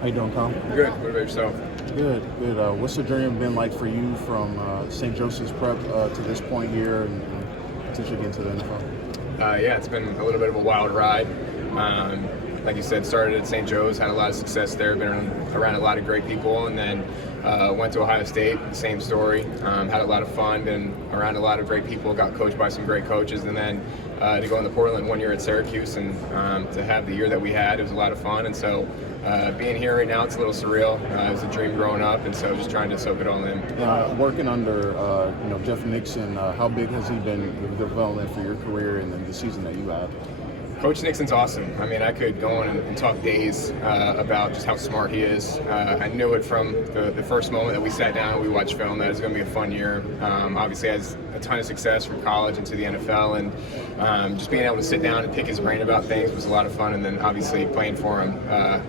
How you doing, Kyle? Good. What about yourself? Good, good. What's the journey been like for you from St. Joseph's Prep to this point here and potentially getting to the NFL? Yeah, it's been a little bit of a wild ride. Like you said, started at St. Joe's, had a lot of success there, been around a lot of great people, and then went to Ohio State, same story. Had a lot of fun, been around a lot of great people, got coached by some great coaches, and then to go into Portland 1 year at Syracuse and to have the year that we had, it was a lot of fun. And so being here right now, it's a little surreal. It was a dream growing up, and so just trying to soak it all in. Working under Jeff Nixon, how big has he been in development for your career and then the season that you had? Coach Nixon's awesome. I mean, I could go on and talk days about just how smart he is. I knew it from the first moment that we sat down and we watched film that it was going to be a fun year. Obviously, has a ton of success from college into the NFL, and just being able to sit down and pick his brain about things was a lot of fun. And then obviously playing for him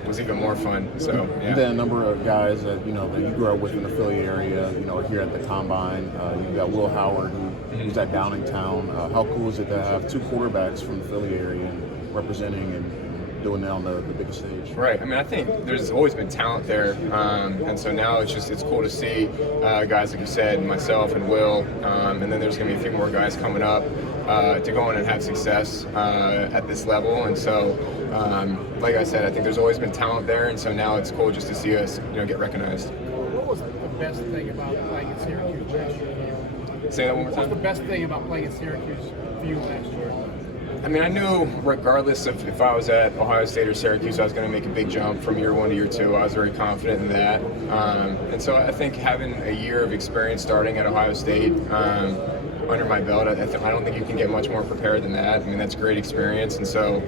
was even more fun. So yeah. Then a number of guys that that you grew up with in the Philly area, here at the Combine. You got Will Howard, who's at Downingtown. How cool is it to have two quarterbacks from the Philly area and representing and doing it on the biggest stage? Right. I mean, I think there's always been talent there, and so now it's cool to see guys like you said, myself and Will, and then there's going to be a few more guys coming up to go on and have success at this level. And so, like I said, I think there's always been talent there, and so now it's cool just to see us, get recognized. What was the best thing about playing at Syracuse last year? Say that one more time. What was the best thing about playing at Syracuse for you last year? I mean, I knew regardless of if I was at Ohio State or Syracuse, I was going to make a big jump from year one to year two. I was very confident in that. And so I think having a year of experience starting at Ohio State under my belt, I don't think you can get much more prepared than that. I mean, that's a great experience. And so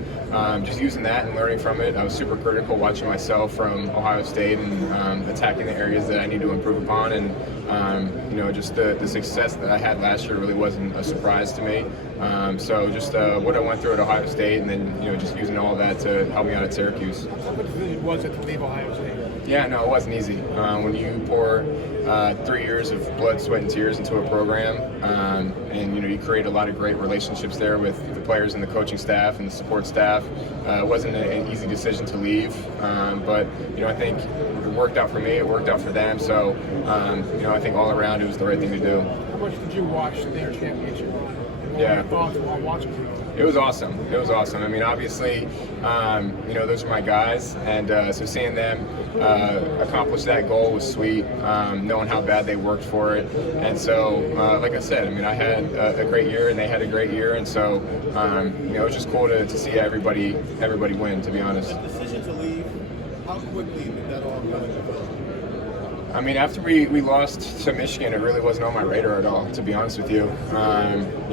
just using that and learning from it, I was super critical watching myself from Ohio State and attacking the areas that I need to improve upon. And, just the success that I had last year really wasn't a surprise to me. So just what I went through at Ohio State, and then just using all of that to help me out at Syracuse. How much was it to leave Ohio State? Yeah, no, it wasn't easy. When you pour 3 years of blood, sweat, and tears into a program, and you create a lot of great relationships there with the players and the coaching staff and the support staff. It wasn't an easy decision to leave, but I think it worked out for me. It worked out for them. So I think all around it was the right thing to do. How much did you watch their championship run? What Yeah. were your thoughts while watching it? It was awesome. It was awesome. I mean, obviously, those are my guys, and so seeing them accomplish that goal was sweet. Knowing how bad they worked for it, and so, like I said, I mean, I had a great year, and they had a great year, and so, it was just cool to see everybody win. To be honest. The decision to leave, how quickly did that all come into play? I mean, after we lost to Michigan, it really wasn't on my radar at all, to be honest with you.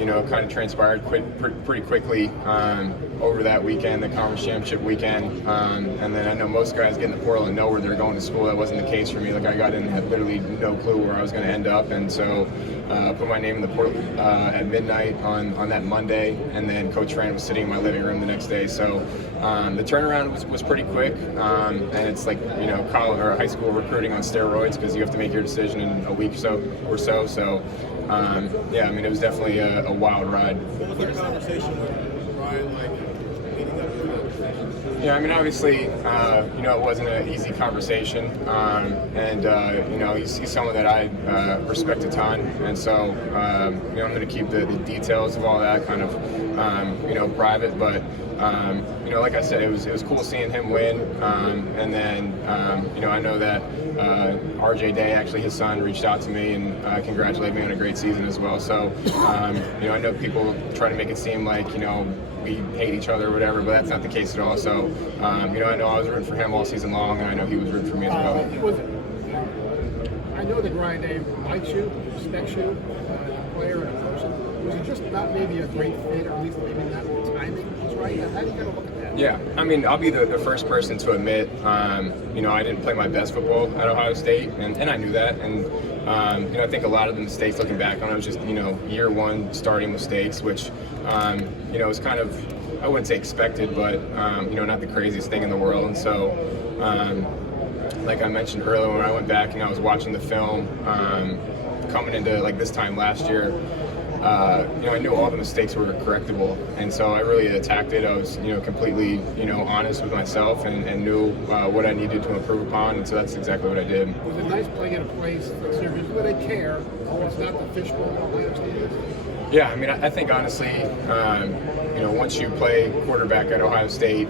It kind of transpired pretty quickly over that weekend, the conference championship weekend. And then I know most guys get into Portland know where they're going to school. That wasn't the case for me. Like, I got in, had literally no clue where I was going to end up. And so put my name in the portal at midnight on that Monday. And then Coach Fran was sitting in my living room the next day. So the turnaround was pretty quick. And it's like, college or high school recruiting on steroids, because you have to make your decision in a week or so. So, yeah, I mean, it was definitely a wild ride. What was the conversation with Ryan like leading up to that decision? Yeah, I mean, obviously, it wasn't an easy conversation, and he's someone that I respect a ton, and so I'm going to keep the details of all that kind of private, but like I said, it was cool seeing him win, and then I know that RJ Day, actually his son, reached out to me and congratulated me on a great season as well. So I know people try to make it seem like we hate each other or whatever, but that's not the case at all. So I know I was rooting for him all season long, and I know he was rooting for me as well. I know that Ryan Day likes you, respects you, as a player and a person. Was it just not maybe a great fit, or at least maybe not the timing was right? How do you kind of look at that? Yeah, I mean, I'll be the first person to admit, I didn't play my best football at Ohio State, and I knew that. And, I think a lot of the mistakes looking back on it was just, year one starting mistakes, which, was kind of, I wouldn't say expected, but, not the craziest thing in the world. And so, like I mentioned earlier, when I went back and I was watching the film, coming into like this time last year, I knew all the mistakes were correctable, and so I really attacked it. I was, completely, honest with myself and knew what I needed to improve upon, and so that's exactly what I did. It was a nice playing in a place where they care. It's not the fishbowl that Ohio State is. Yeah, I mean, I think honestly, once you play quarterback at Ohio State,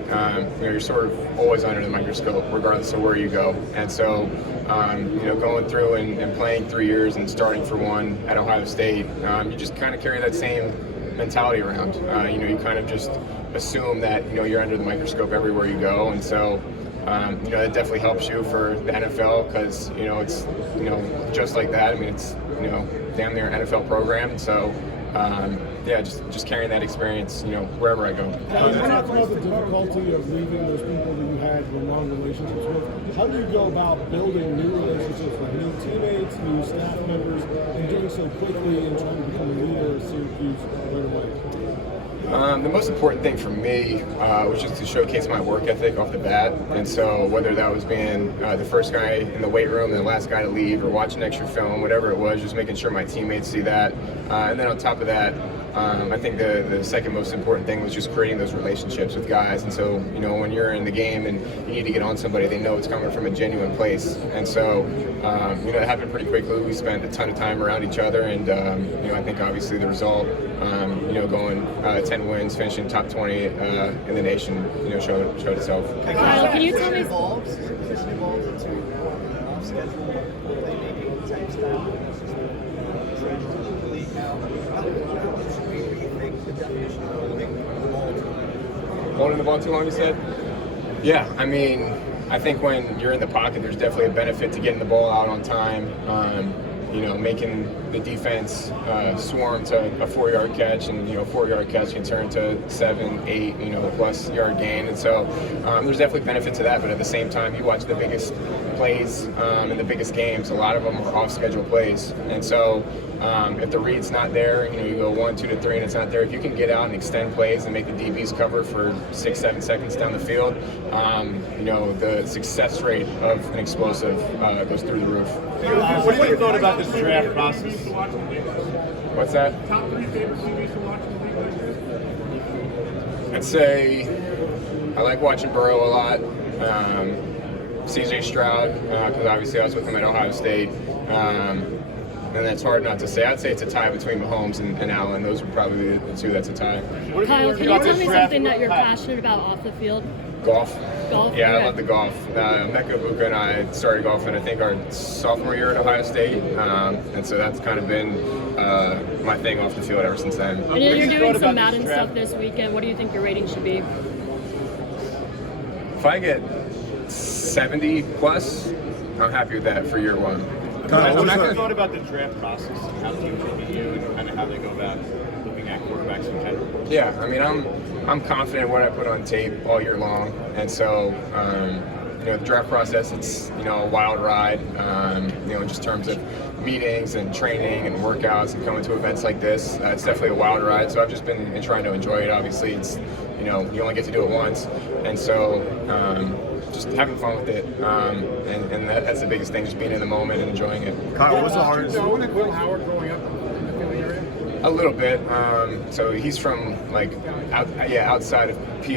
you're sort of always under the microscope, regardless of where you go. And so, going through and playing 3 years and starting for one at Ohio State, you just kind of carry that same mentality around. You kind of just assume that, you're under the microscope everywhere you go. And so, it definitely helps you for the NFL because, it's, just like that. I mean, it's, damn near an NFL program. So, just carrying that experience, wherever I go. You talked about the difficulty of leaving those people that you had long relationships with. How do you go about building new relationships with new teammates, new staff members, and doing so quickly and trying to become a leader of Syracuse right away? The most important thing for me was just to showcase my work ethic off the bat. And so whether that was being the first guy in the weight room and the last guy to leave or watching extra film, whatever it was, just making sure my teammates see that. And then on top of that, I think the second most important thing was just creating those relationships with guys. And so, when you're in the game and you need to get on somebody, they know it's coming from a genuine place. And so, it happened pretty quickly. We spent a ton of time around each other. And, I think obviously the result, going 10 wins, finishing top 20 in the nation, showed itself. Kyle, can you tell me? Evolves into off schedule, playmaking type style. The league now. How do you think the definition of holding the ball too long? Holding the ball too long, you said? Yeah, I mean, I think when you're in the pocket, there's definitely a benefit to getting the ball out on time. Making the defense swarm to a 4-yard catch, and a 4-yard catch can turn to 7, 8, plus yard gain. And so there's definitely benefit to that. But at the same time, you watch the biggest plays in the biggest games. A lot of them are off-schedule plays, and so if the read's not there, you go 1, 2 to 3, and it's not there. If you can get out and extend plays and make the DBs cover for 6, 7 seconds down the field, the success rate of an explosive goes through the roof. What have you thought about this draft process? What's that? Top 3 favorite TVs to watch in the league? I'd say I like watching Burrow a lot. CJ Stroud, because obviously I was with him at Ohio State. And that's hard not to say. I'd say it's a tie between Mahomes and Allen. Those would probably be the two that's a tie. Kyle, can you tell me something that you're passionate about off the field? Golf. Golf? Yeah, Okay. I love the golf. Mecca Buka and I started golfing, I think, our sophomore year at Ohio State. And so that's kind of been my thing off the field ever since then. And then you're doing some Madden stuff this weekend. What do you think your rating should be? If I get 70 plus, I'm happy with that for year one. What have you thought about the draft process and how teams look at you and kind of how they go about looking at quarterbacks in general? Yeah, I mean, I'm confident in what I put on tape all year long, and so the draft process, it's a wild ride. Just in terms of meetings and training and workouts and coming to events like this, it's definitely a wild ride. So I've just been trying to enjoy it. Obviously, it's you only get to do it once, and so just having fun with it, and that's the biggest thing, just being in the moment and enjoying it. Kyle, what's the hardest? Did you know that Will Howard growing up in the Philly area? A little bit. So he's from outside of PA,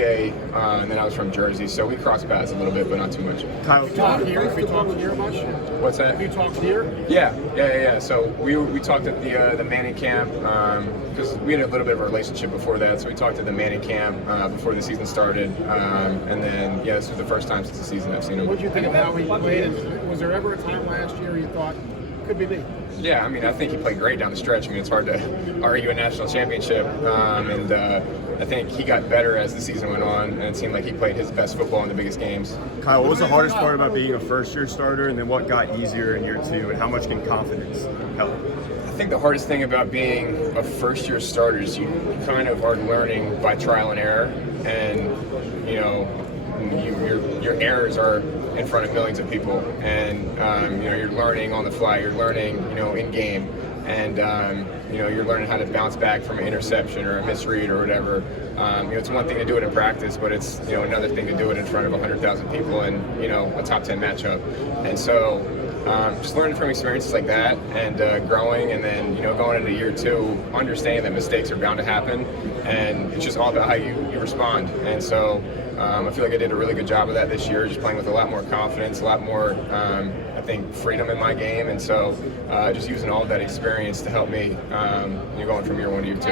and then I was from Jersey. So we crossed paths a little bit, but not too much. Kyle, Have you talked here much? What's that? Have you talked here? Yeah. So we talked at the Manning camp because we had a little bit of a relationship before that. So we talked at the Manning camp before the season started, and then this was the first time since the season I've seen him. What did you think of how he played? And was there ever a time last year you thought could be me? Yeah, I mean, I think he played great down the stretch. I mean, it's hard to argue a national championship, and I think he got better as the season went on, and it seemed like he played his best football in the biggest games. Kyle, what was the hardest part about being a first-year starter, and then what got easier in year 2, and how much can confidence help? I think the hardest thing about being a first-year starter is you kind of are learning by trial and error, and your errors are in front of millions of people, and you're learning on the fly. You're learning, in game, and you're learning how to bounce back from an interception or a misread or whatever. It's one thing to do it in practice, but it's another thing to do it in front of 100,000 people and a top 10 matchup. And so just learning from experiences like that and growing, and then going into year 2, understanding that mistakes are bound to happen, and it's just all about how you respond. And so I feel like I did a really good job of that this year, just playing with a lot more confidence, a lot more I think freedom in my game, and so just using all of that experience to help me going from year 1 to year 2.